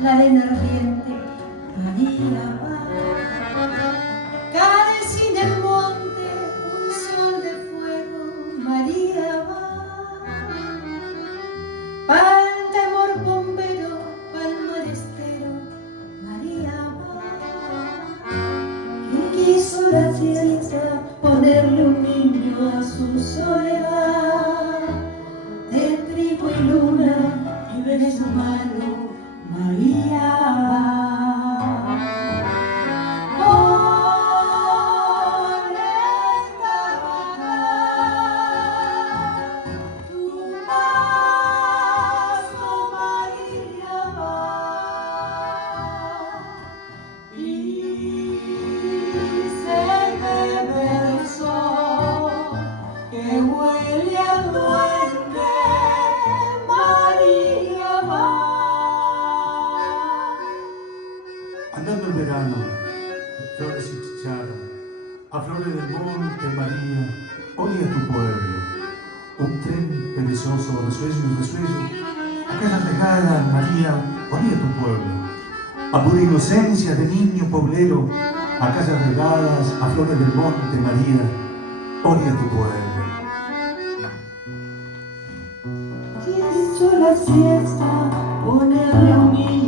la arena ardiente, María va. Cae sin el monte un sol de fuego, María va. Pa'l temor bombero, pa'l marestero, María va. ¿Quién quiso la fiesta ponerle un niño a su soledad? De trigo y luna y de su mano María va. Por esta vaca, tu paso María va. Y se bebe el sol que huele a duende, María va. Andando el verano, flores y chicharra, a flores del monte, María, odia tu pueblo. Un tren perezoso, resuello, a calles regadas, María, odia tu pueblo. A pura inocencia de niño poblero, a calles regadas, a flores del monte, María, odia tu pueblo. ¿Quién hizo la fiesta ponerle a un niño